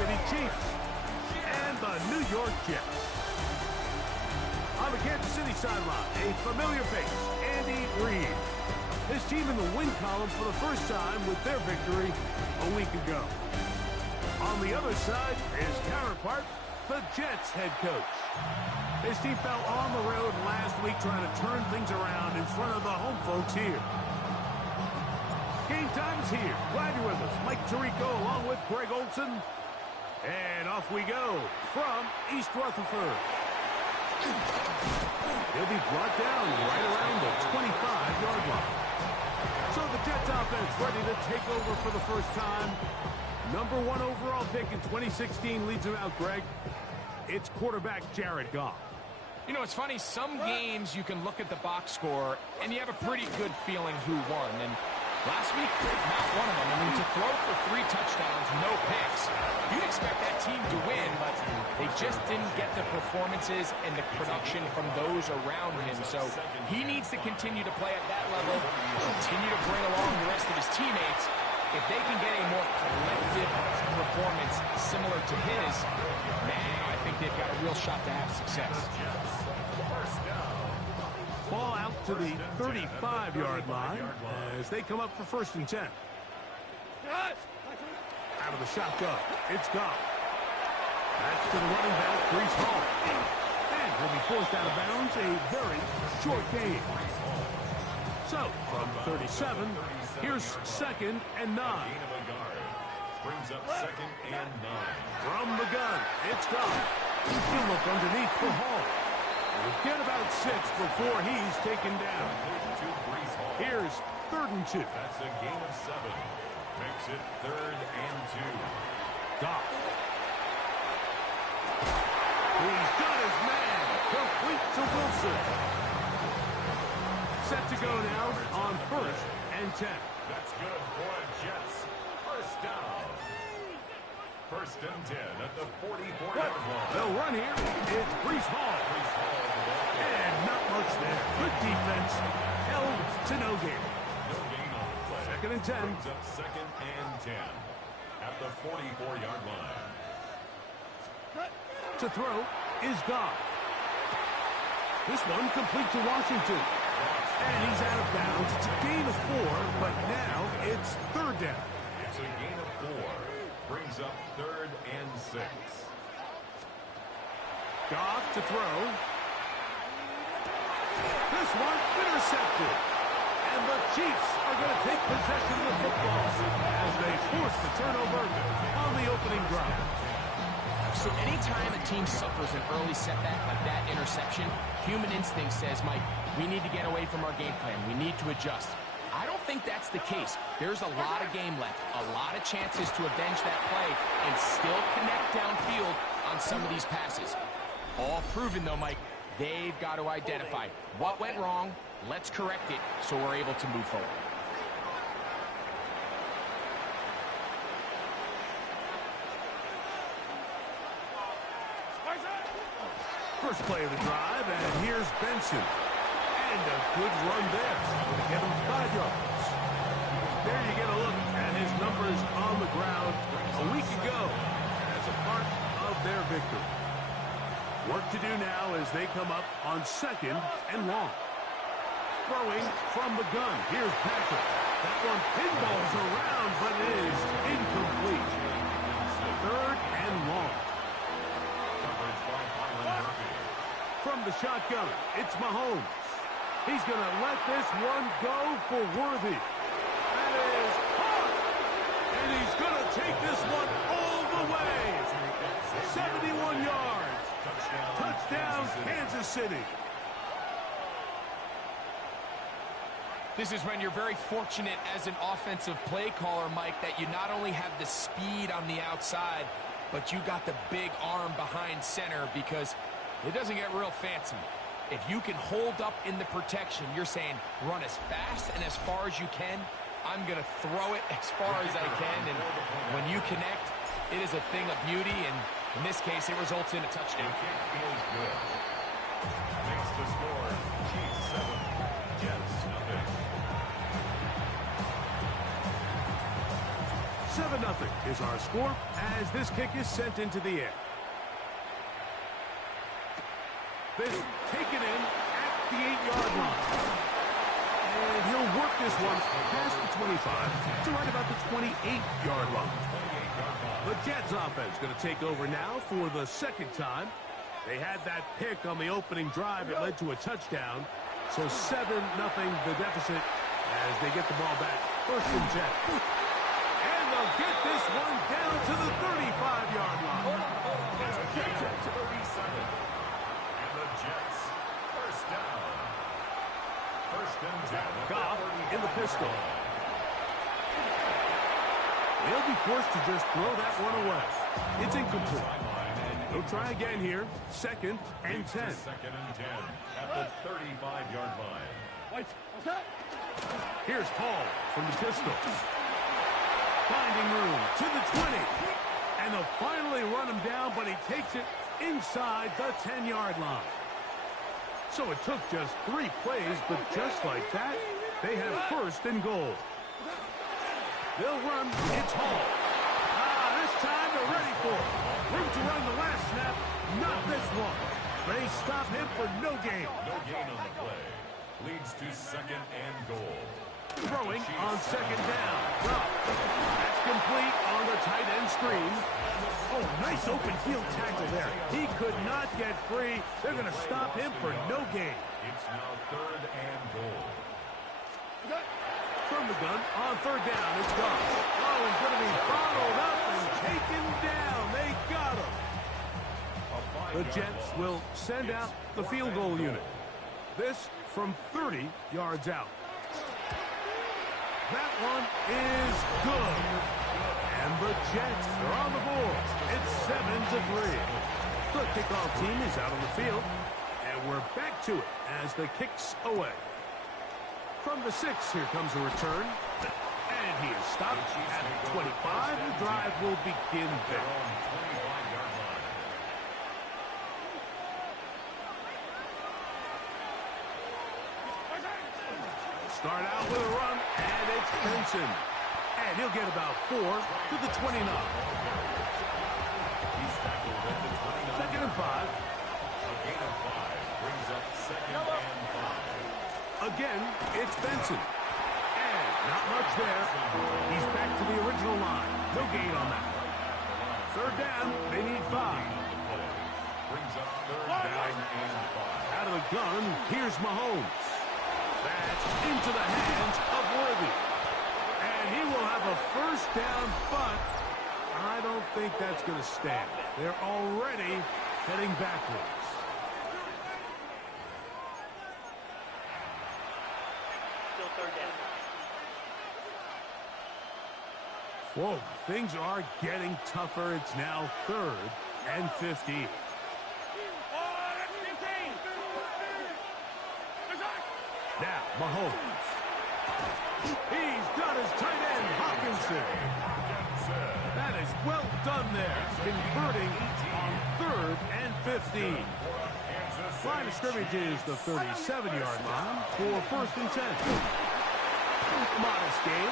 City Chiefs and the New York Jets. On the Kansas City sideline, a familiar face, Andy Reid. His team in the win column for the first time with their victory a week ago. On the other side, his counterpart, the Jets head coach. His team fell on the road last week trying to turn things around in front of the home folks here. Game time is here. Glad you're with us. Mike Tirico along with Greg Olson. And off we go from East Rutherford. He'll be brought down right around the 25-yard line. So the Jets offense ready to take over for the first time. Number 1 overall pick in 2016 leads him out, Greg. It's quarterback Jared Goff. You know, it's funny. Some games you can look at the box score and you have a pretty good feeling who won. And last week, not one of them. I mean, to throw for 3 touchdowns, no picks, you'd expect that team to win, but they just didn't get the performances and the production from those around him. So he needs to continue to play at that level, continue to bring along the rest of his teammates. If they can get a more collective performance similar to his, man, I think they've got a real shot to have success. Ball out to the 35-yard line as they come up for 1st and 10. Out of the shotgun, it's Goff. That's to the running back, Breece Hall. And he'll be forced out of bounds, a very short gain. So, from 37, here's 2nd and 9. Brings up 2nd and 9. From the gun, it's Goff. He'll look underneath for Hall. We'll get about 6 before he's taken down. Here's 3rd and 2. That's a gain of 7. Makes it 3rd and 2. Goff. He's got his man. Complete to Wilson. Set to go now on 1st and 10. That's good for Jets. First down. 1st and 10 at the 44-yard line. They'll run here. It's Breece Hall. And not much there. Good defense. Held to no gain. No gain on the play. 2nd and 10. Brings up 2nd and 10 at the 44-yard line. To throw is Goff. This one complete to Washington. And he's out of bounds. It's a gain of 4, but now it's 3rd down. It's a gain of 4. Brings up 3rd and 6. Goff to throw. This one intercepted. And the Chiefs are going to take possession of the football as they force the turnover on the opening drive. So anytime a team suffers an early setback like that interception, human instinct says, Mike, we need to get away from our game plan. We need to adjust. I don't think that's the case. There's a lot of game left, a lot of chances to avenge that play and still connect downfield on some of these passes. All proven, though, Mike, they've got to identify what went wrong, let's correct it so we're able to move forward. First play of the drive, and here's Benson. And a good run there. To get him 5 yards. There you get a look at his numbers on the ground a week ago as a part of their victory. Work to do now as they come up on 2nd and long. Throwing from the gun. Here's Patrick. That one pinballs around, but it is incomplete. 3rd and long. From the shotgun, it's Mahomes. He's going to let this one go for Worthy. That is hard. And he's going to take this one all the way. 71 yards. Touchdown, Kansas City. This is when you're very fortunate as an offensive play caller, Mike, that you not only have the speed on the outside, but you got the big arm behind center because it doesn't get real fancy. If you can hold up in the protection, you're saying run as fast and as far as you can. I'm going to throw it as far as I can, and when you connect, it is a thing of beauty, and in this case, it results in a touchdown. Makes the score. Chiefs 7, Jets 0. 7-0 is our score as this kick is sent into the air. This taken in at the 8-yard line. And he'll work this one past the 25 to right about the 28-yard line. The Jets offense going to take over now for the second time. They had that pick on the opening drive. It led to a touchdown. So 7-0 the deficit as they get the ball back. First and 10. And they'll get this one down to the 35-yard line. It's a kick to 37. And the Jets, first down. First and 10. Goff in the pistol. They'll be forced to just throw that one away. It's incomplete. They'll try again here. Second and 10. Second and 10 at the 35-yard line. Here's Paul from the pistol. Finding room to the 20. And they'll finally run him down, but he takes it inside the 10-yard line. So it took just 3 plays, but just like that, they have first and goal. They'll run. It's Hall. This time they're ready for it. Room to run the last snap. Not this one. They stop him for no gain. No gain on the play. Leads to second and goal. Throwing on second down. That's complete on the tight end screen. Oh, nice open field tackle there. He could not get free. They're going to stop him for no gain. It's now third and goal. From the gun on third down. It's gone. Oh, he's going to be bottled up and taken down. They got him. The Jets will send out the field goal unit. This from 30 yards out. That one is good. And the Jets are on the board. It's 7-3. The kickoff team is out on the field. And we're back to it as the kick's away. From the 6, here comes a return. And he is stopped at the 25. The drive will begin there. Start out with a run, and it's Benson. And he'll get about 4 to the 29. He's tackled at the 29. Second and 5. A gain of 5 brings up second and 5. Again, it's Benson. And not much there. He's back to the original line. No gain on that. Third down, they need 5. Brings up third down and 5. Out of the gun, here's Mahomes. That's into the hands of Worthy. And he will have a first down, but I don't think that's going to stand. They're already heading backwards. Still third down. Whoa, things are getting tougher. It's now 3rd and 15. Now, Mahomes. He's got his tight end, Hawkinson. That is well done there, converting on 3rd and 15. Line of scrimmage is the 37-yard line for first and 10. Modest gain,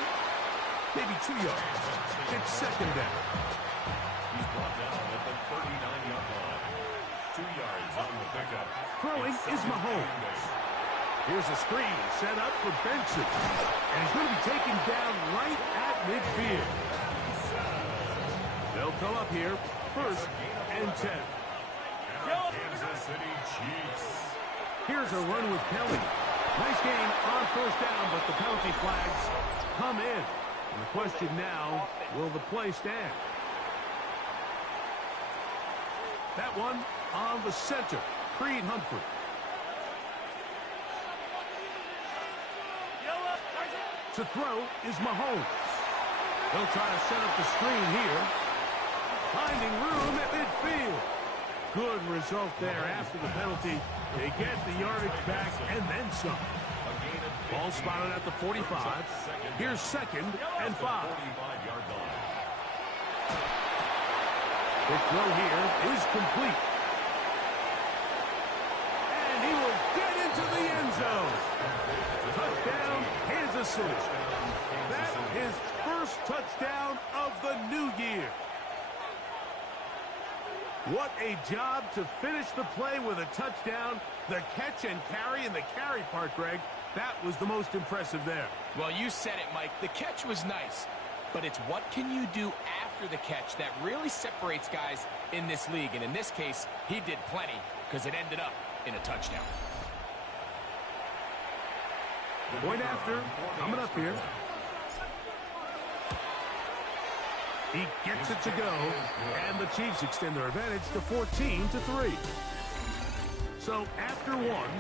maybe 2 yards. It's second down. He's brought down at the 39-yard line. 2 yards on the pickup. Throwing is Mahomes. Here's a screen set up for Benson. And he's going to be taken down right at midfield. They'll come up here, first and 10. Kansas City Chiefs. Here's a run with Kelly. Nice gain on first down, but the penalty flags come in. And the question now, will the play stand? That one on the center, Creed Humphrey. To throw is Mahomes. They'll try to set up the screen here. Finding room at midfield. Good result there after the penalty. They get the yardage back and then some. Ball spotted at the 45. Here's second and 5. The throw here is complete. And he will get into the end zone. Touchdown, Kansas City. That's his first touchdown of the new year. What a job to finish the play with a touchdown. The catch and carry, and the carry part, Greg, that was the most impressive there. Well, you said it, Mike. The catch was nice, but it's what can you do after the catch that really separates guys in this league. And in this case, he did plenty because it ended up in a touchdown. Point after, coming up here. He gets it to go, and the Chiefs extend their advantage to 14-3. So after one,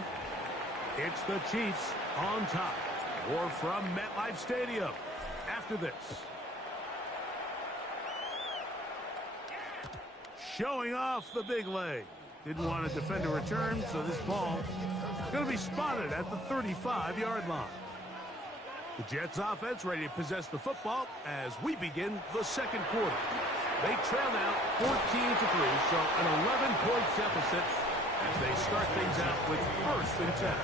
it's the Chiefs on top. Or from MetLife Stadium after this. Showing off the big leg. Didn't want to defend a return, so this ball going to be spotted at the 35-yard line. The Jets offense ready to possess the football as we begin the second quarter. They trail now 14-3, so an 11-point deficit as they start things out with 1st and 10.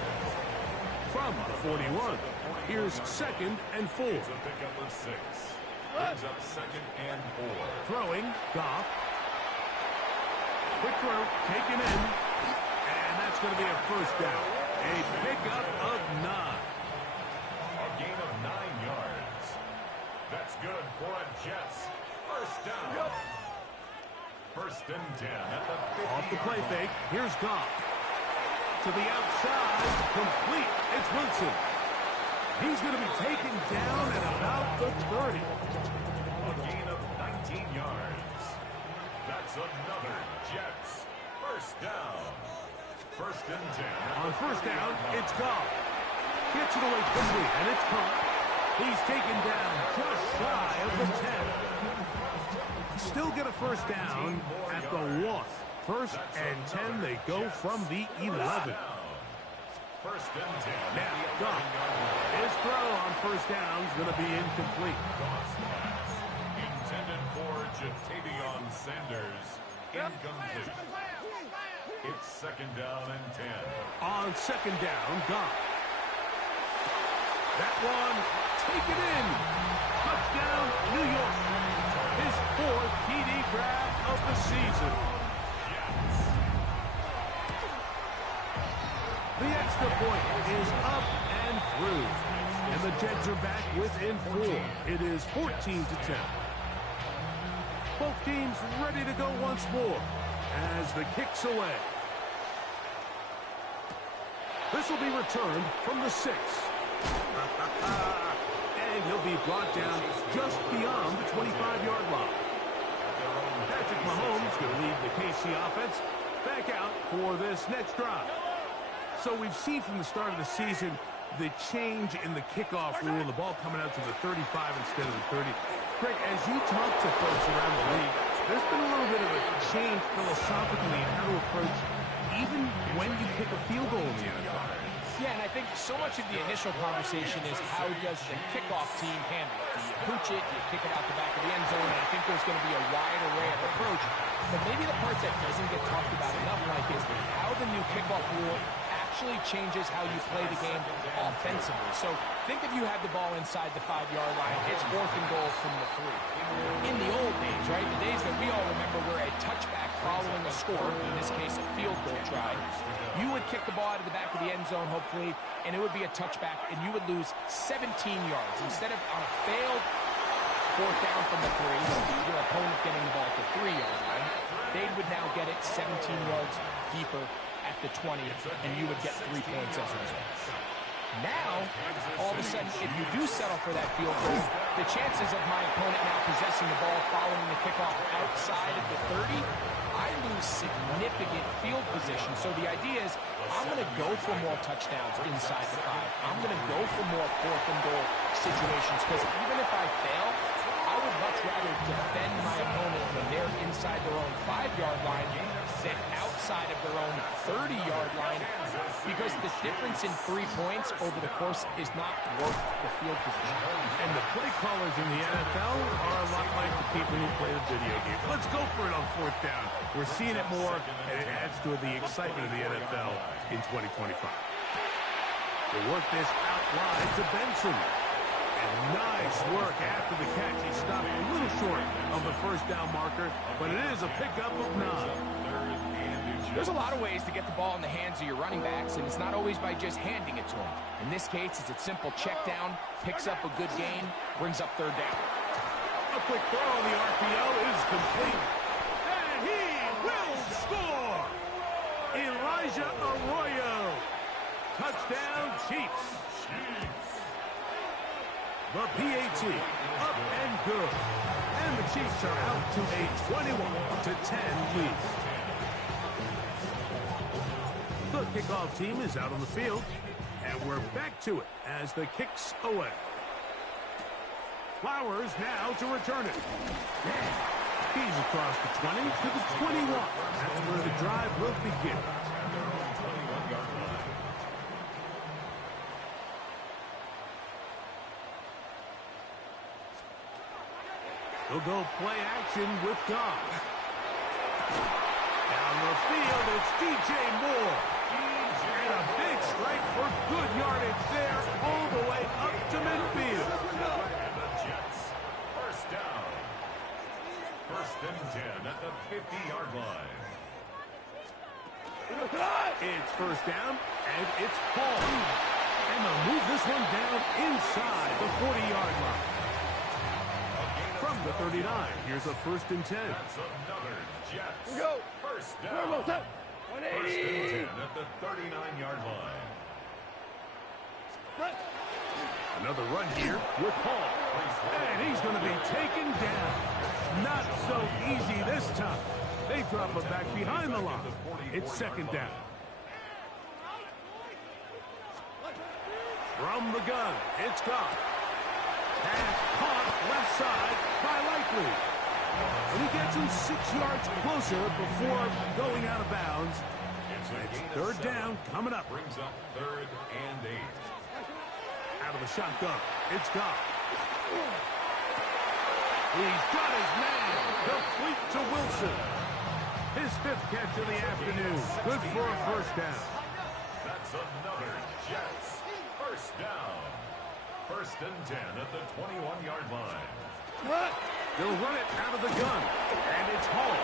From the 41, here's 2nd and 4. It's a pickup of 6. Brings up 2nd and 4. Throwing, Goff. Quick throw, taken in, and that's going to be a 1st down. A pickup of 9. A gain of 9 yards. That's good for a Jets. 1st down. 1st and 10 at the 50. Off the play fake, here's Goff. To the outside, complete. It's Wilson. He's going to be taken down at about the 30. A gain of 19 yards. That's another Jets. 1st down. 1st and 10. On 1st down, it's Goff. Gets it away quickly, and it's caught. He's taken down just shy of the 10. Still get a 1st down at the 1. 1st and 10, they go from the 11. 1st and 10. Now, Goff. His throw on 1st down is going to be incomplete. Cross pass. Intended for Jatavion Sanders. Incomplete. It's 2nd down and 10. On 2nd down, Goff. That one, taken in. Touchdown, New York. His 4th TD grab of the season. Jets. The extra point is up and through. And the Jets are back within 4. It is 14-10. Both teams ready to go once more as the kick's away. This will be returned from the 6. And he'll be brought down just beyond the 25-yard line. Patrick Mahomes going to lead the KC offense back out for this next drive. So we've seen from the start of the season the change in the kickoff rule, the ball coming out to the 35 instead of the 30. Greg, as you talk to folks around the league, there's been a little bit of a change philosophically in how to approach even when you kick a field goal in the NFL. Yeah, and I think so much of the initial conversation is how does the kickoff team handle it? Do you hooch it? Do you kick it out the back of the end zone? And I think there's going to be a wide array of approach. But maybe the part that doesn't get talked about enough, Mike, is how the new kickoff rule actually changes how you play the game offensively. So think if you had the ball inside the 5-yard line, it's 4th and goal from the 3. In the old days, right, the days that we all remember were a touchback following a score, in this case a field goal try, you would kick the ball out of the back of the end zone, hopefully, and it would be a touchback, and you would lose 17 yards. Instead of on a failed 4th down from the 3, your opponent getting the ball at the 3-yard line, they would now get it 17 yards deeper at the 20, and you would get 3 points as a result. Now, all of a sudden, if you do settle for that field goal, the chances of my opponent now possessing the ball following the kickoff outside of the 30, I lose significant field position. So the idea is I'm going to go for more touchdowns inside the 5. I'm going to go for more 4th and goal situations because even if I fail, I would much rather defend my opponent when they're inside their own 5-yard line than outside of their own 30-yard line because the difference in 3 points over the course is not worth the field position. And the play callers in the NFL are a lot like the people who play the video game. Let's go for it on 4th down. We're seeing it more, and it adds to the excitement of the NFL in 2025. They work this out wide to Benson. And nice work after the catch. He stopped a little short of the first down marker, but it is a pickup of 9. There's a lot of ways to get the ball in the hands of your running backs, and it's not always by just handing it to them. In this case, it's a simple check down, picks up a good gain, brings up third down. A quick throw on the RPO is complete. And he will score! Elijah Arroyo. Touchdown, Chiefs. The PAT, up and good. And the Chiefs are out to a 21-10 lead. The kickoff team is out on the field, and we're back to it as the kick's away. Flowers now to return it. He's across the 20 to the 21. That's where the drive will begin. He'll go play action with Goff. Down the field, it's DJ Moore. And a big strike for good yardage there, all the way up to midfield. And the Jets, first down. First and 10 at the 50-yard line. It's first down, and it's Hall. And they'll move this one down inside the 40-yard line. From the 39, here's a first and 10. That's another Jets. Go. First down. First and 10 at the 39-yard line. Another run here with Hall. And he's going to be taken down. Not so easy this time. They drop him back behind the line. It's second down. From the gun, it's Goff. Pass caught left side by Likely. And he gets him 6 yards closer before going out of bounds. It's third down coming up. Brings up third and 8. Out of the shotgun, it's Goff. He's got his man. Complete to Wilson. His 5th catch of the afternoon. Good for a first down. That's another Jets. First down. First and 10 at the 21-yard line. They'll run it out of the gun. And it's Hall.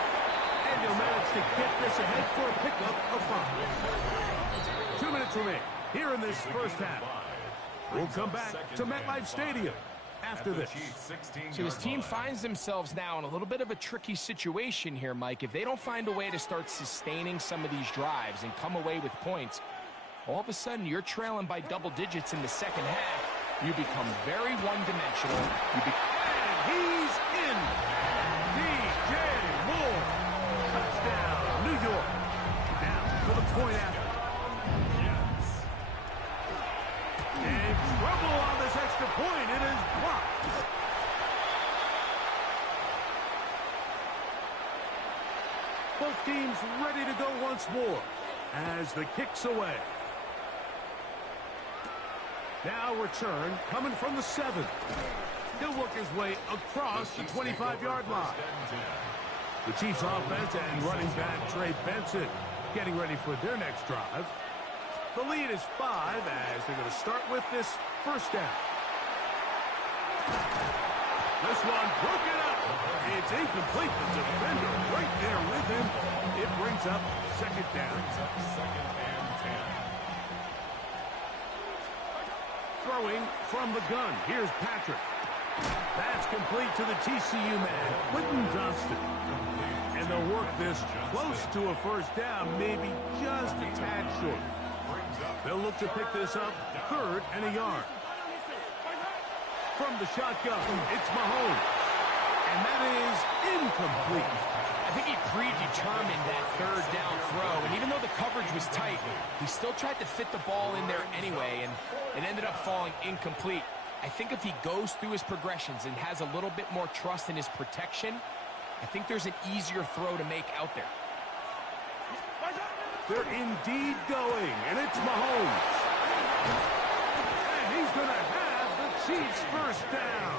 And he'll manage to get this ahead for a pickup of 5. 2 minutes remain here in this first half. We'll come back to MetLife Stadium after this. So his team finds themselves now in a little bit of a tricky situation here, Mike. If they don't find a way to start sustaining some of these drives and come away with points, all of a sudden you're trailing by double digits in the second half. You become very one-dimensional. And he's in. DJ Moore. Touchdown, New York. Now for the point after. In trouble on this extra point. It is blocked. Both teams ready to go once more as the kick's away. Now return coming from the 7. He'll work his way across the 25-yard line. The Chiefs offense and running back Trey Benson getting ready for their next drive. The lead is 5 as they're going to start with this first down. This one broken up. It's incomplete. The defender right there with him. It brings up second down. Second and 10. Throwing from the gun. Here's Patrick. That's complete to the TCU man, Quentin Johnston. And they'll work this close to a first down, maybe just a tad short. They'll look to pick this up, 3rd and a yard. From the shotgun, it's Mahomes. And that is incomplete. I think he predetermined that third down throw, and even though the coverage was tight, he still tried to fit the ball in there anyway, and it ended up falling incomplete. I think if he goes through his progressions and has a little bit more trust in his protection, I think there's an easier throw to make out there. They're indeed going, and it's Mahomes. And he's going to have the Chiefs first down,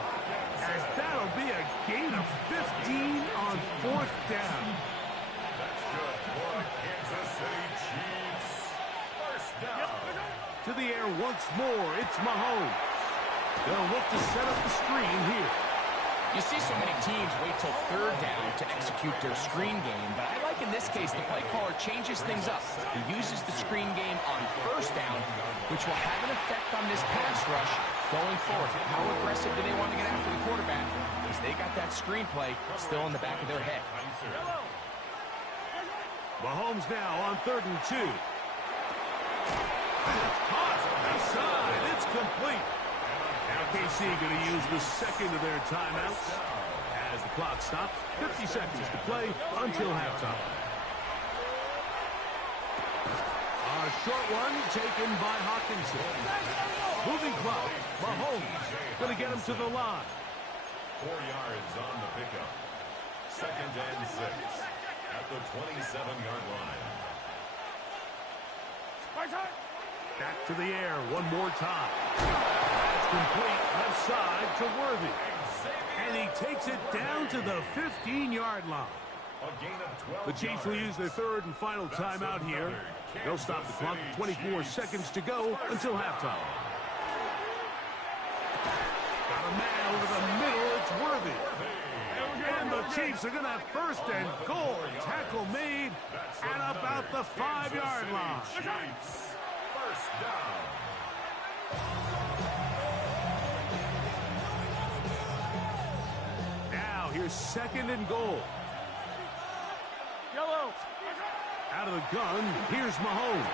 as that'll be a gain of 15 on 4th down. That's good for the Kansas City Chiefs. First down. To the air once more, it's Mahomes. They'll look to set up the screen here. You see so many teams wait till third down to execute their screen game, but I like in this case the play caller changes things up. He uses the screen game on first down, which will have an effect on this pass rush going forward. How aggressive do they want to get after the quarterback? Because they got that screen play still in the back of their head. Mahomes now on 3rd and 2. It's caught outside. It's complete. Now KC going to use the second of their timeouts as the clock stops. 50 seconds to play until halftime. A short one taken by Hawkinson. Moving clock. Mahomes going to get him to the line. 4 yards on the pickup. 2nd and 6 at the 27-yard line. Back to the air one more time. That's complete left side to Worthy. And he takes it down to the 15-yard line. A gain of 12 The Chiefs will use their 3rd and final timeout here. They'll stop the clock. 24 seconds to go until halftime. Got a man over the middle. It's Worthy. And the Chiefs are going to have 1st and goal. Tackle made at about the 5-yard line. Chiefs. 1st down. Now here's 2nd and goal. Out of the gun, here's Mahomes.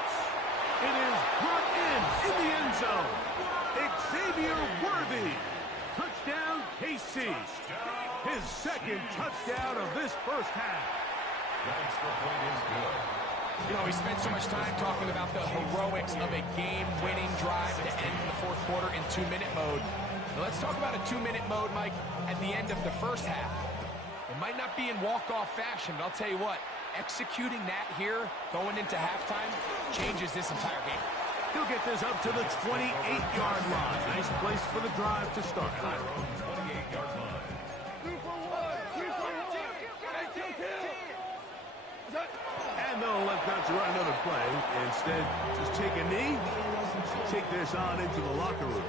It is brought in the end zone. Xavier Worthy. Touchdown, KC. His 2nd touchdown of this first half. The extra point is good. You know, we spent so much time talking about the heroics of a game-winning drive to end the 4th quarter in 2-minute mode. Now let's talk about a 2-minute mode, Mike, at the end of the first half. It might not be in walk-off fashion, but I'll tell you what, executing that here, going into halftime, changes this entire game. He'll get this up to the 28-yard line. Nice place for the drive to start. 28-yard line. And they'll let Dutch run another play. Instead, just take a knee, take this on into the locker room.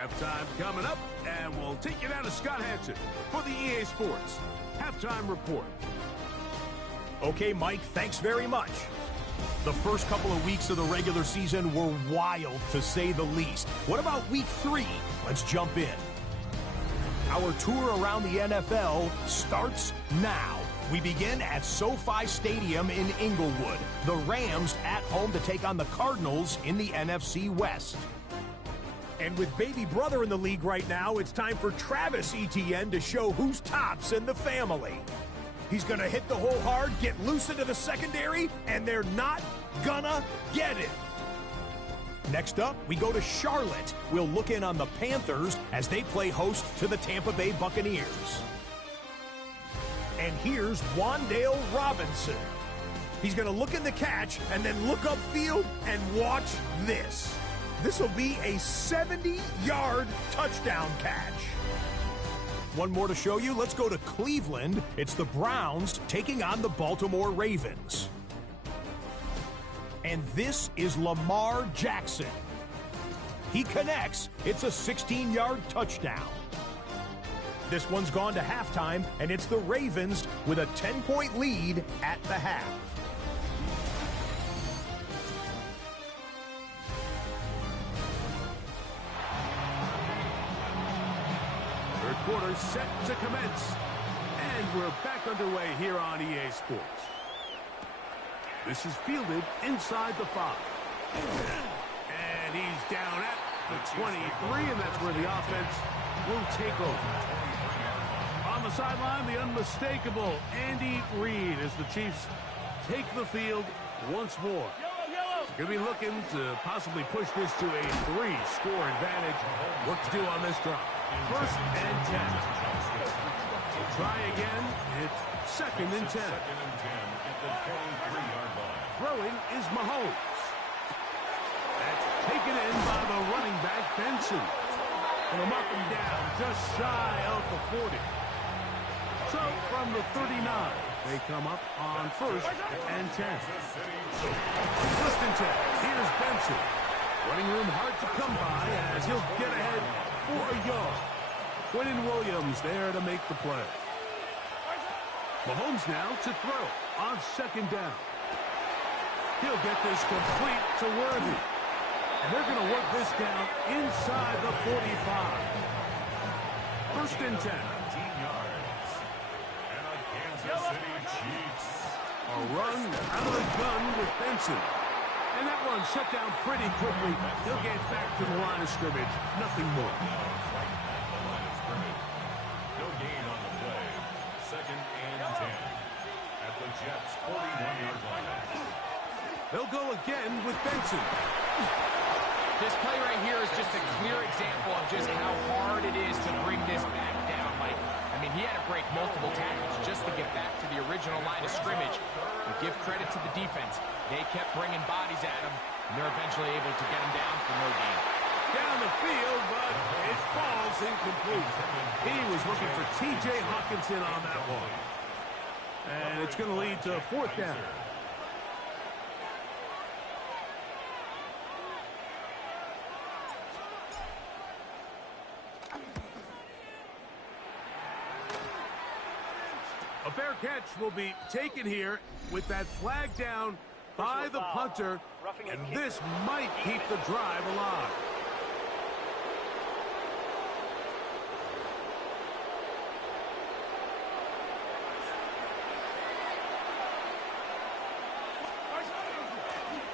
Halftime coming up, and we'll take you down to Scott Hansen for the EA Sports Halftime Report. Okay, Mike, thanks very much. The first couple of weeks of the regular season were wild, to say the least. What about week 3? Let's jump in. Our tour around the NFL starts now. We begin at SoFi Stadium in Inglewood. The Rams at home to take on the Cardinals in the NFC West. And with baby brother in the league right now, it's time for Travis Etienne to show who's tops in the family. He's going to hit the hole hard, get loose into the secondary, and they're not gonna get it. Next up, we go to Charlotte. We'll look in on the Panthers as they play host to the Tampa Bay Buccaneers. And here's Wandale Robinson. He's going to look in the catch and then look upfield and watch this. This will be a 70-yard touchdown catch. One more to show you. Let's go to Cleveland. It's the Browns taking on the Baltimore Ravens. And this is Lamar Jackson. He connects. It's a 16-yard touchdown. This one's gone to halftime, and it's the Ravens with a 10-point lead at the half. Third quarter set to commence. And we're back underway here on EA Sports. This is fielded inside the 5. And he's down at the 23, and that's where the offense will take over. On the sideline, the unmistakable Andy Reid as the Chiefs take the field once more. Going to be looking to possibly push this to a 3-score advantage. What to do on this drive? 1st and 10. Try again. It's 2nd and 10. Throwing is Mahomes. That's taken in by the running back, Benson. Going to mark him down just shy of the 40. So from the 39, they come up on 1st and 10. 1st and 10. Here's Benson. Running room hard to come by as he'll get ahead for a yard. Quinton Williams there to make the play. Mahomes now to throw on second down. He'll get this complete to Worthy. And they're going to work this down inside the 45. First and 10. 19 yards. And a Kansas City Chiefs. A run out of the gun with Benson. And that run shut down pretty quickly. He'll get back to the line of scrimmage. Nothing more. Right at the line of scrimmage. No gain on the play. Second and 10. At the Jets' 41-yard line. They'll go again with Benson. This play right here is just a clear example of just how hard it is to bring this back down, Mike. I mean, he had to break multiple tackles just to get back to the original line of scrimmage. But give credit to the defense. They kept bringing bodies at him, and they're eventually able to get him down for no gain. Down the field, but it falls incomplete. He was looking for T.J. Hawkinson on that one. And it's going to lead to fourth down. A fair catch will be taken here with that flag down by the punter, and this might keep the drive alive.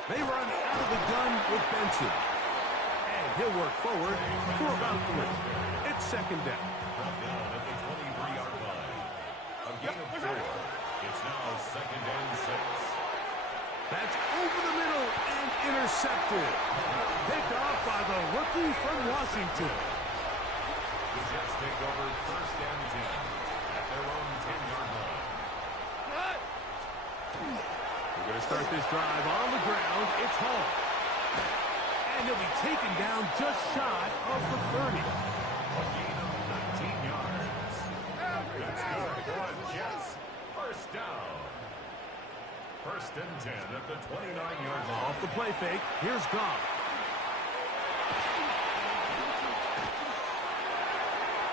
They run out of the gun with Benson. And he'll work forward for about 3. It's second down. Brought down at the 23-yard line. A gain of 4. It's now second and 6. That's over the middle and intercepted. Picked off by the rookie from Washington. The Jets take over first and 10 at their own 10-yard line. We're going to start this drive on the ground. It's Hall. And he'll be taken down just shy of the 30. A gain of 19 yards. That's good for the Jets. First down. First and 10 at the 29-yard line. Off the play fake. Here's Goff.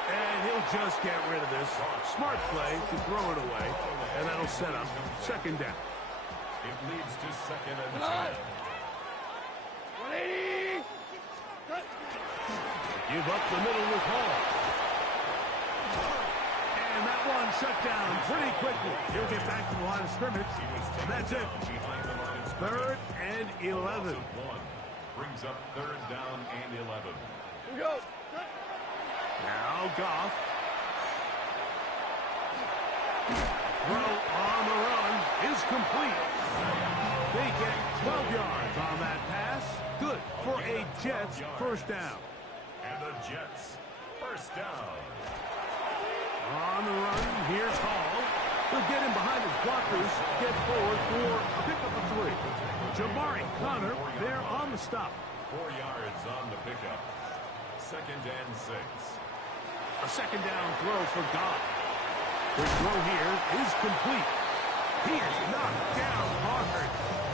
And he'll just get rid of this. Smart play to throw it away. And that'll set up second down. It leads to second and 10. Give up the middle with Hall. And that one shut down pretty quickly. He'll get back to the line of scrimmage. And that's it. Third and 11. Brings up third down and 11. Here we go. Now Goff. Throw on the run is complete. They get 12 yards on that pass. Good for a Jets first down. And the Jets first down. On the run, here's Hall. He'll get him behind his blockers, get forward for a pickup of 3. Jabari Connor there on the stop. 4 yards on the pickup. Second and 6. A second down throw for Goff. The throw here is complete. He is knocked down hard.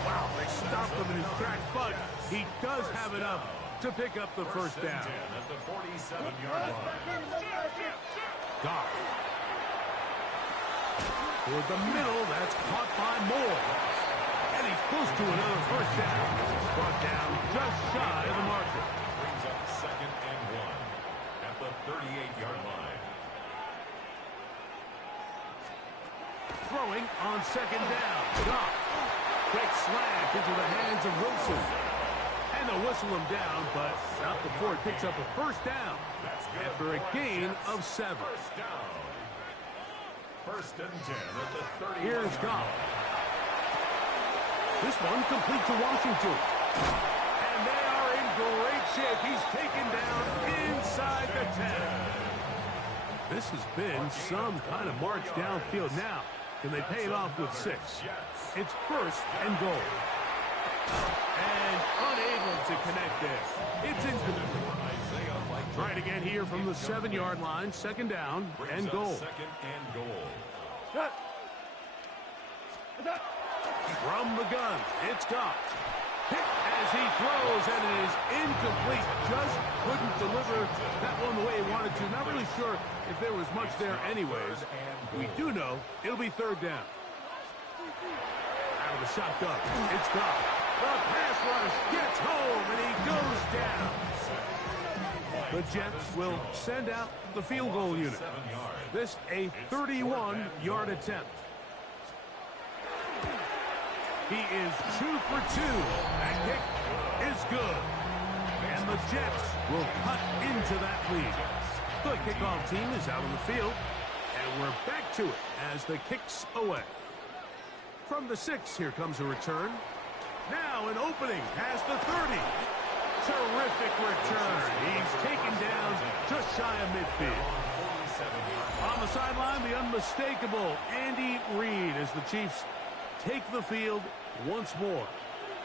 Wow, they stopped him in his tracks, but he does have enough to pick up the first down. 10 at the 47-yard line. Goff. Toward the middle, that's caught by Moore. And he's close to another first down. Brought down just shy of the marker. Brings up second and 1 at the 38-yard line. Throwing on second down. Goff. Quick slash into the hands of Wilson. And they'll whistle him down, but not before it picks up a first down. After a gain of 7. First down. First and 10 at the 30. Here's Goff. This one complete to Washington. And they are in great shape. He's taken down inside the 10. This has been some kind of march downfield now. Can they pay it off with 6? It's first and goal. And unable to connect there. It's incomplete. Try it again here from the 7-yard line. Second down and goal. Second and goal. From the gun, it's Goff. Hit as he throws, and it is incomplete. Just couldn't deliver that one the way he wanted to. Not really sure if there was much there anyways. We do know it'll be third down. Out of the shotgun, it's gone. The pass rush gets home, and he goes down. The Jets will send out the field goal unit. This a 31-yard attempt. He is 2 for 2. That kick is good. And the Jets will cut into that lead. The kickoff team is out on the field. And we're back to it as the kick's away. From the 6, here comes a return. Now an opening has the 30. Terrific return. He's taken down just shy of midfield. On the sideline, the unmistakable Andy Reid as the Chiefs take the field once more.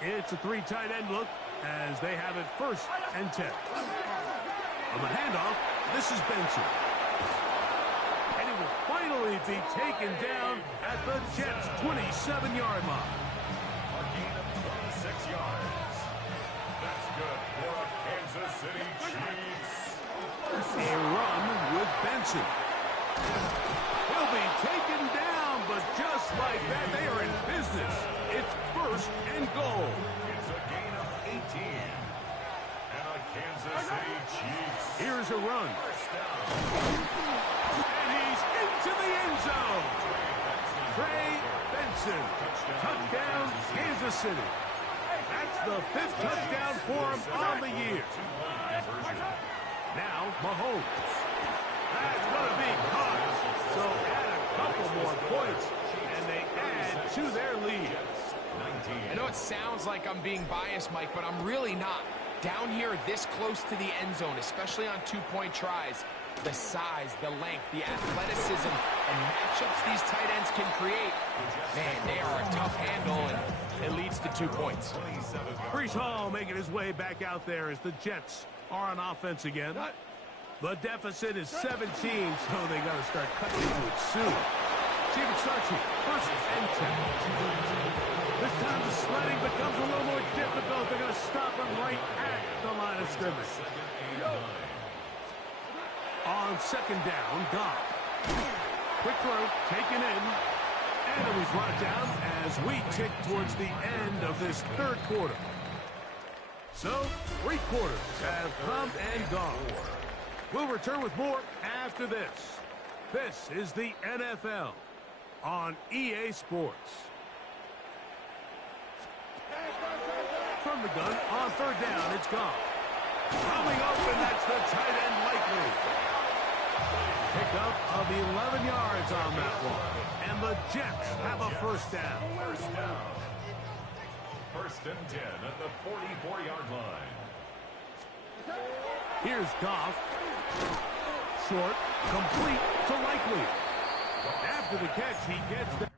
It's a 3 tight end look as they have it 1st and 10. On the handoff, this is Benson. And he will finally be taken down at the Jets' 27-yard line. A gain of 26 yards. That's good for a Kansas City Chiefs. A run with Benson. He'll be taken down, but just like that, they are in business. It's 1st and goal. It's a gain of 18. And a Kansas City Chiefs. Here's a run. First down. And he's into the end zone. Trey Benson. Touchdown, Kansas City. That's the 5th touchdown for him on the year. Now, Mahomes. That's going to be caught. So add a couple more points, and they add to their lead. I know it sounds like I'm being biased, Mike, but I'm really not. Down here this close to the end zone, especially on 2-point tries, the size, the length, the athleticism, and matchups these tight ends can create, man, they are a tough handle, and it leads to 2 points. Breece Hall making his way back out there as the Jets are on offense again. The deficit is 17, so they got to start cutting into it soon. See if it starts here. 1st and 10. This time the sledding becomes a little more difficult. They're going to stop him right at the line of scrimmage. On 2nd down, Goff. Quick throw, taken in. And it was brought down as we tick towards the end of this 3rd quarter. So, 3 quarters have come and gone. We'll return with more after this. This is the NFL on EA Sports. From the gun, on 3rd down, it's Goff. Coming open, that's the tight end likely. Pickup of 11 yards on that one. And the Jets have a 1st down. 1st and 10 at the 44-yard line. Here's Goff. Short, complete to Likely. After the catch, he gets the...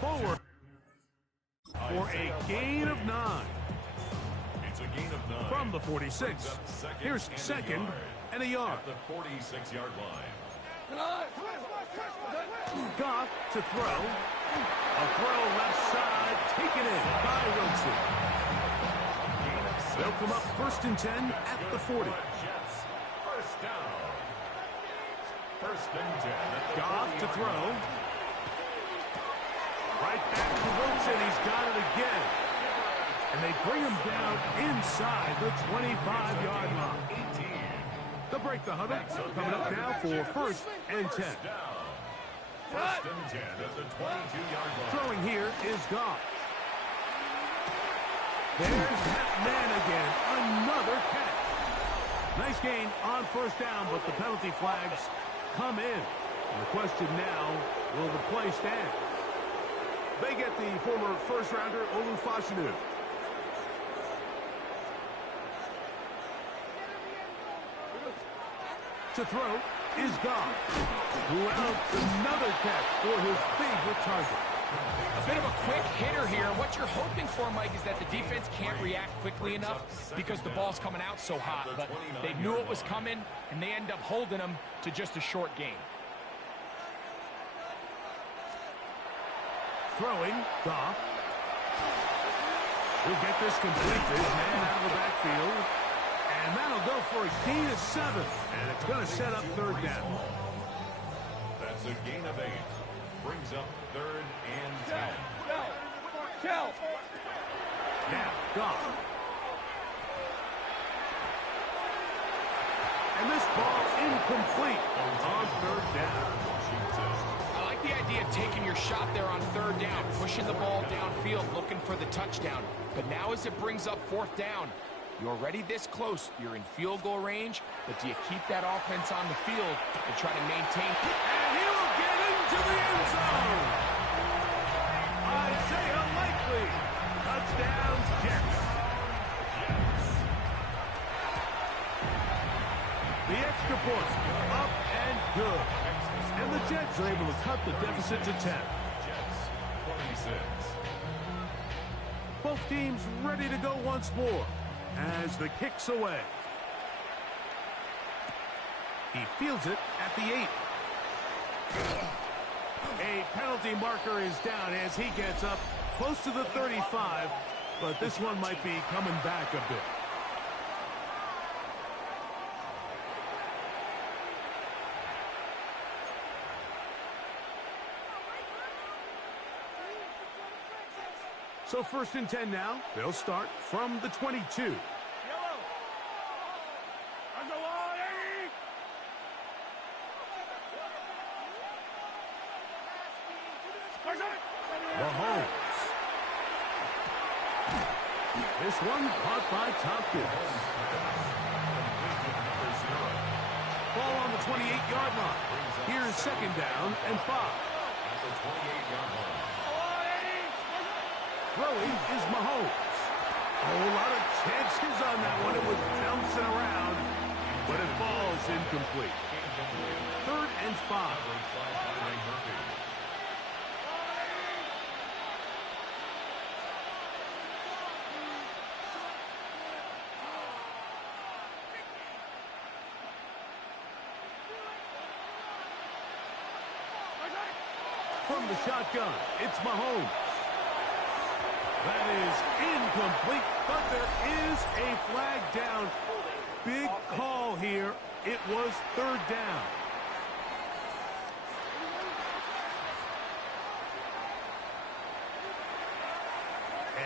forward for a gain of 9. It's a gain of 9. From the 46. Here's 2nd and a yard. At the 46-yard line. Goff to throw. A throw left side, taken in by Wilson. They'll come up 1st and 10 at the 40. Jets, 1st down. 1st and 10 at the Goff to 40-yard throw. line. Right back to Wilson. He's got it again. And they bring him down inside the 25-yard line. They'll break the huddle. Coming up now for 1st and 10. 1st and 10 at the 22-yard line. Throwing here is Goff. There's that man again. Another catch. Nice gain on 1st down, but the penalty flags come in. And the question now, will the play stand? They get the former 1st-rounder, Olu Fashanu. To throw is Goff, who outs another catch for his favorite target. A bit of a quick hitter here. What you're hoping for, Mike, is that the defense can't react quickly enough because the ball's coming out so hot. But they knew it was coming, and they end up holding them to just a short game. Throwing, Goff. He'll get this completed. Man out of the backfield. And that'll go for a gain of 7. And it's going to set up third down. That's a gain of 8. Brings up 3rd and 10. Now, Goff. And this ball incomplete on 3rd down. I like the idea of taking your shot there on 3rd down, pushing the ball downfield, looking for the touchdown. But now as it brings up 4th down, you're already this close. You're in field goal range, but do you keep that offense on the field and try to maintain? And he will get into the end zone. Isaiah Likely. Touchdown, Jets. The extra point, up and good. And the Jets are able to cut the deficit to 10. Jets, 26. Both teams ready to go once more as the kick's away. He fields it at the 8. A penalty marker is down as he gets up close to the 35, but this one might be coming back a bit. So 1st and 10 now. They'll start from the 22. Mahomes. This one caught by Tompkins. Ball on the 28-yard line. Here's 2nd down and 5. At the 28-yard line. Throwing is Mahomes. A whole lot of chances on that one. It was bouncing around, but it falls incomplete. 3rd and 5. From the shotgun, it's Mahomes. That is incomplete, but there is a flag down. Big call here. It was 3rd down.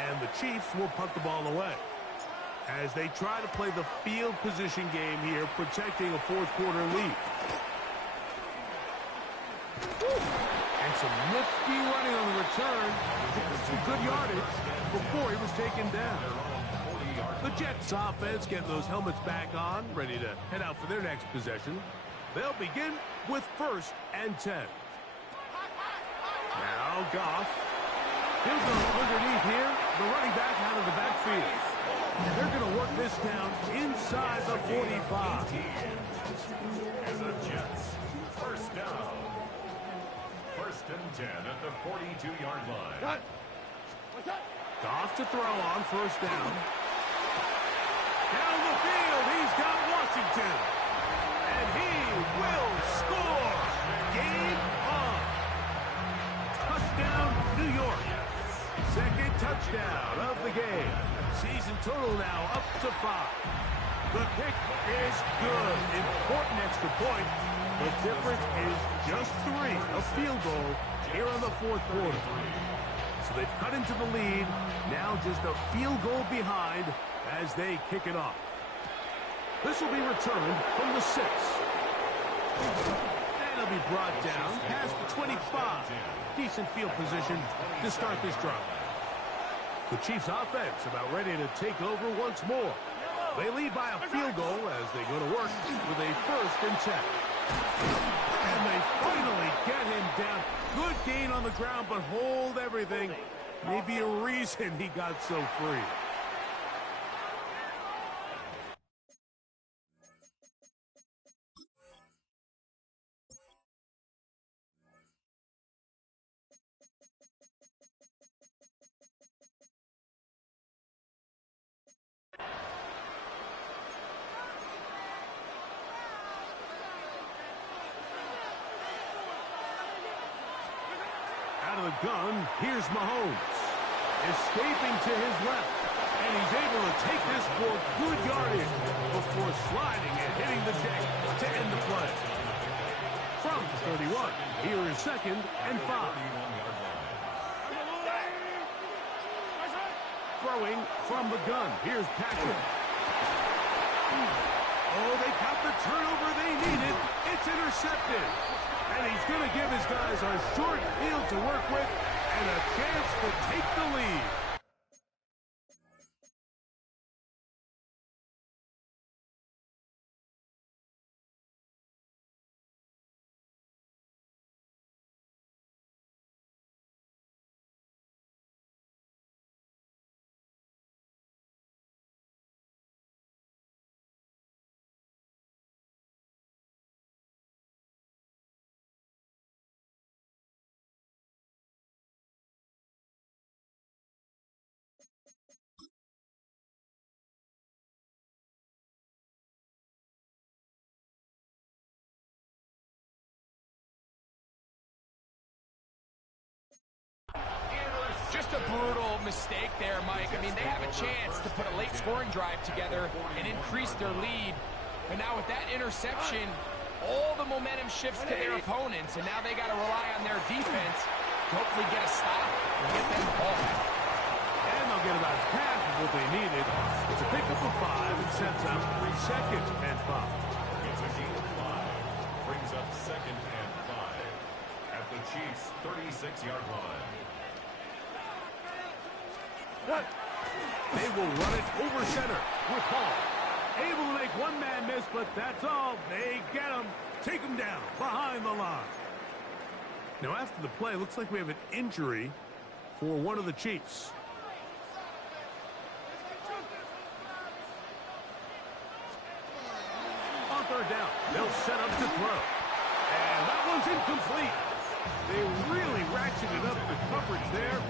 And the Chiefs will punt the ball away as they try to play the field position game here, protecting a 4th quarter lead. And some nifty running on the return. Some good yardage before he was taken down. The Jets offense getting those helmets back on, ready to head out for their next possession. They'll begin with 1st and 10. Now Goff. He'll go underneath here. The running back out of the backfield. They're going to work this down inside the 45. And the Jets, 1st down. 1st and 10 at the 42-yard line. Goff to throw on 1st down. Down the field, he's got Washington. And he will score. Game on. Touchdown, New York. 2nd touchdown of the game. Season total now up to 5. The kick is good. Important extra point. The difference is just 3. A field goal here in the 4th quarter. So they've cut into the lead. Now just a field goal behind as they kick it off. This will be returned from the 6. And it'll be brought down past the 25. Decent field position to start this drive. The Chiefs offense about ready to take over once more. They lead by a field goal as they go to work with a 1st and 10. And they finally get him down. Good gain on the ground, but hold everything. Maybe a reason he got so free. gun, here's Mahomes. Escaping to his left. And he's able to take this for good yardage before sliding and hitting the deck to end the play. From the 31, here is 2nd and 5. Throwing from the gun, here's Patrick. Oh, they got the turnover they needed. It's intercepted. And he's going to give his guys a short field to work with and a chance to take the lead. Just a brutal mistake there, Mike. I mean, they have a chance to put a late scoring drive together and increase their lead. But now with that interception, all the momentum shifts to their opponents, and now they got to rely on their defense to hopefully get a stop and get them the ball back. And they'll get about half of what they needed. It's a pickup of 5 and sets up 2nd and 5. It's a gain of 5. Brings up 2nd and 5 at the Chiefs' 36-yard line. They will run it over center with Hall. Able to make one man miss, but that's all. They get him. Take him down behind the line. Now, after the play, looks like we have an injury for one of the Chiefs. On 3rd down, they'll set up to throw. And that one's incomplete. They really ratcheted up the coverage there.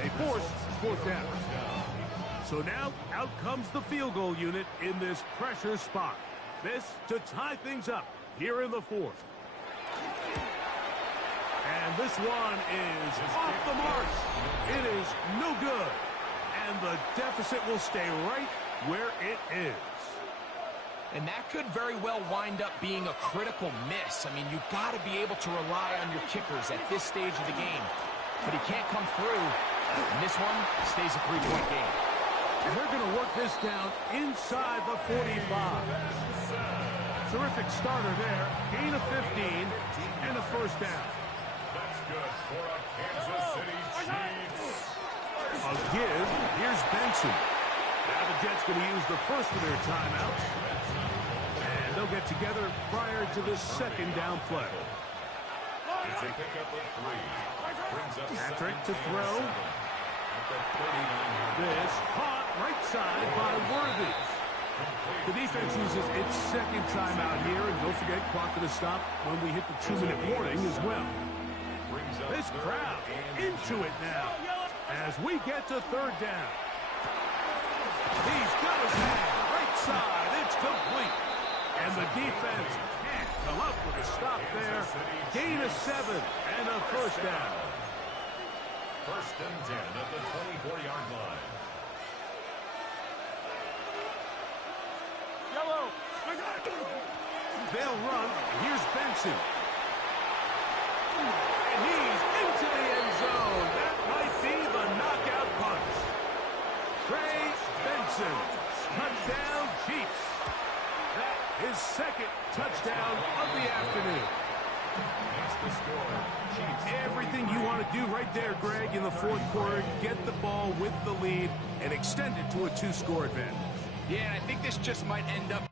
They forced 4th down. So now, out comes the field goal unit in this pressure spot. This to tie things up here in the 4th. And this one is off the mark. It is no good. And the deficit will stay right where it is. And that could very well wind up being a critical miss. I mean, you've got to be able to rely on your kickers at this stage of the game. But he can't come through. And this one stays a 3-point game. And they're going to work this down inside the 45. Terrific starter there. Gain of 15 and a 1st down. That's good for a Kansas City Chiefs. A give. Here's Benson. Now the Jets going to use the first of their timeouts. And they'll get together prior to the 2nd down play. It's a pickup of 3. Patrick to throw. This caught right side by Worthy. The defense uses its 2nd timeout here, and don't forget, clock to stop when we hit the 2-minute warning as well. This crowd into it now as we get to 3rd down. He's got his hand right side. It's complete. And the defense can't come up with a stop there. Gain of 7 and a 1st down. 1st and 10 at the 24-yard line. They'll run. Here's Benson. And he's into the end zone. That might be the knockout punch. Trey Benson. Touchdown, Chiefs. That is 2nd touchdown of the afternoon. That's the score. Chiefs. Everything you want to do right there, Greg, in the 4th quarter. Get the ball with the lead and extend it to a 2-score advantage. Yeah, and I think this just might end up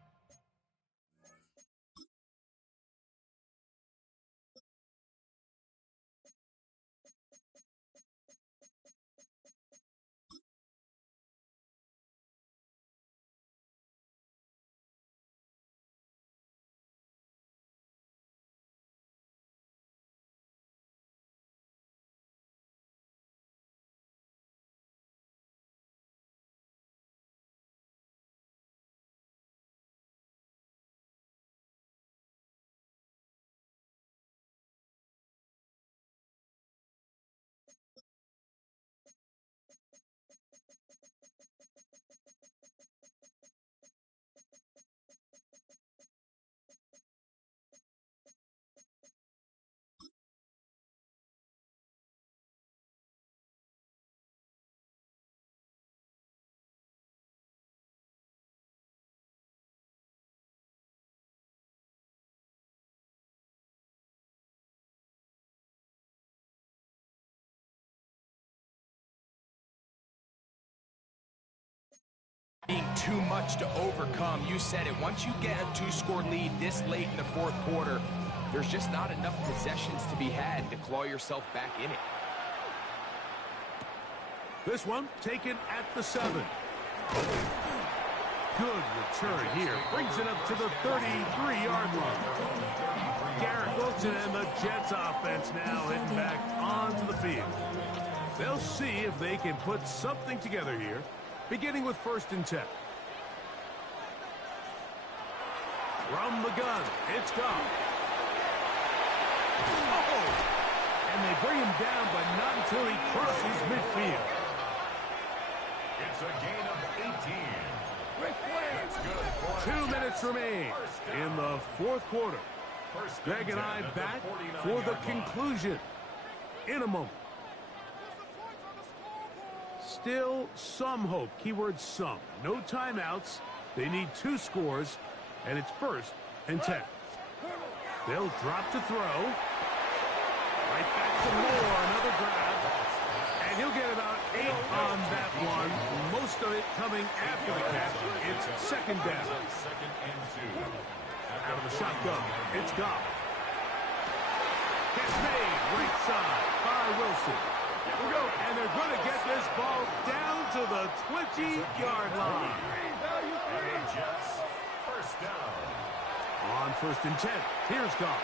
Being too much to overcome. You said it. Once you get a two-score lead this late in the fourth quarter, there's just not enough possessions to be had to claw yourself back in it. This one taken at the 7. Good return here. Brings it up to the 33-yard line. Garrett Wilson and the Jets offense now heading back onto the field. They'll see if they can put something together here, beginning with 1st and 10. From the gun, it's gone. Oh! And they bring him down, but not until he crosses midfield. It's a gain of 18. It's good. 2 minutes remain in the fourth quarter. Greg and I back for the conclusion in a moment. Still some hope. Keyword some. No timeouts. They need 2 scores, and it's 1st and 10. They'll drop to throw. Right back to Moore. Another grab. And he'll get about 8 on that one. Most of it coming after the catch. It's 2nd down. 2nd and 2. Out of the shotgun. It's Goff. Gets made. Right side by Wilson. And they're going to get this ball down to the 20-yard line. Jets, 1st down. On 1st and 10. Here's Goff.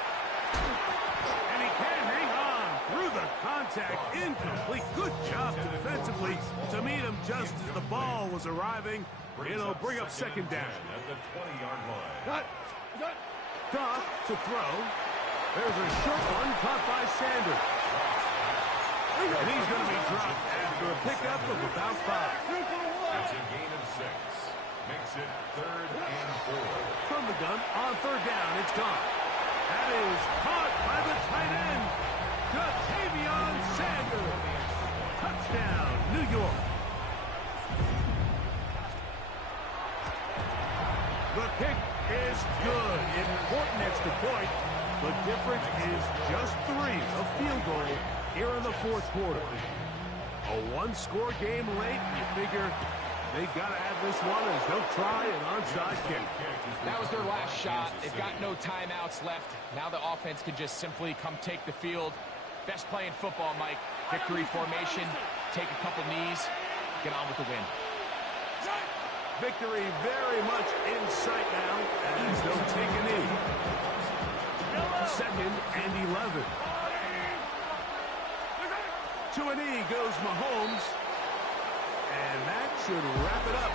And he can hang on through the contact. Incomplete. Good job defensively to meet him just as the ball was arriving. It'll bring up 2nd down. At the 20-yard line. Goff to throw. There's a short one caught by Sanders. And he's going to be dropped after a pickup of about 5. It's a gain of 6. Makes it 3rd and 4. From the gun, on 3rd down, it's gone. That is caught by the tight end, Ja'Tavion Sanders. Touchdown, New York. The kick is good. Important extra point. The difference is just 3, a field goal here in the fourth quarter. A 1-score game late, and you figure they got to have this one as they'll try an onside kick. That was their last shot. They've got no timeouts left. Now the offense can just simply come take the field. Best play in football, Mike. Victory formation, take a couple knees, get on with the win. Victory very much in sight now as they'll take a knee. 2nd and 11. To a knee goes Mahomes. And that should wrap it up.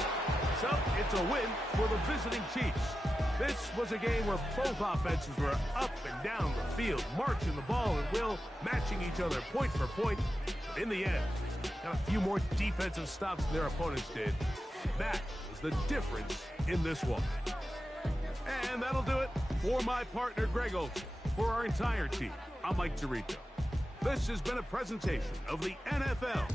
So it's a win for the visiting Chiefs. This was a game where both offenses were up and down the field, marching the ball at will, matching each other point for point. But in the end, got a few more defensive stops than their opponents did. That was the difference in this one. And that'll do it for my partner, Greg Olson. For our entire team, I'm Mike Tirico. This has been a presentation of the NFL